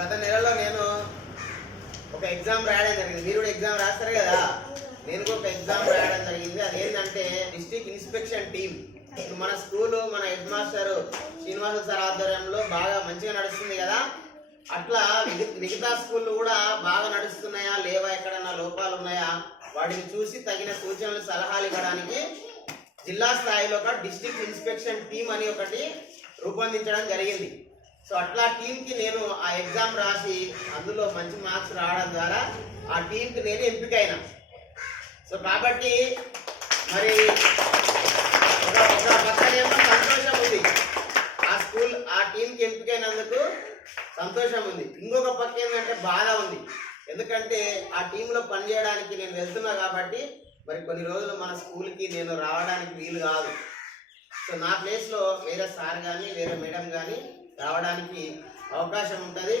గత నెలలో నేను ఒక ఎగ్జామ్ రాయడం జరిగింది. మీరు కూడా ఎగ్జామ్ రాస్తారు కదా, నేను కూడా ఒక ఎగ్జామ్ రాయడం జరిగింది. అదేంటంటే డిస్ట్రిక్ట్ ఇన్స్పెక్షన్ టీమ్. మన స్కూలు మన హెడ్ మాస్టర్ శ్రీనివాస సార్ ఆధ్వర్యంలో బాగా మంచిగా నడుస్తుంది కదా, అట్లా మిగతా స్కూళ్ళు కూడా బాగా నడుస్తున్నాయా లేవా, ఎక్కడన్నా లోపాలు ఉన్నాయా, వాటిని చూసి తగిన సూచనలు సలహాలు ఇవ్వడానికి జిల్లా స్థాయిలో ఒక డిస్ట్రిక్ట్ ఇన్స్పెక్షన్ టీమ్ అని ఒకటి రూపొందించడం జరిగింది. సో అట్లా టీంకి నేను ఆ ఎగ్జామ్ రాసి అందులో మంచి మార్క్స్ రావడం ద్వారా ఆ టీంకి నేను ఎంపికైనా. సో కాబట్టి మరి ఒక పక్క ఏమో సంతోషం ఉంది, ఆ టీంకి ఎంపికైనందుకు సంతోషం ఉంది. ఇంకొక పక్క ఏంటంటే బాధ ఉంది, ఎందుకంటే ఆ టీంలో పనిచేయడానికి నేను వెళ్తున్నా కాబట్టి మరి కొన్ని రోజులు మన స్కూల్కి నేను రావడానికి వీలు కాదు. సో నా ప్లేస్లో వేరే సార్ కానీ వేరే మేడం కానీ రావడానికి అవకాశం ఉంటుంది.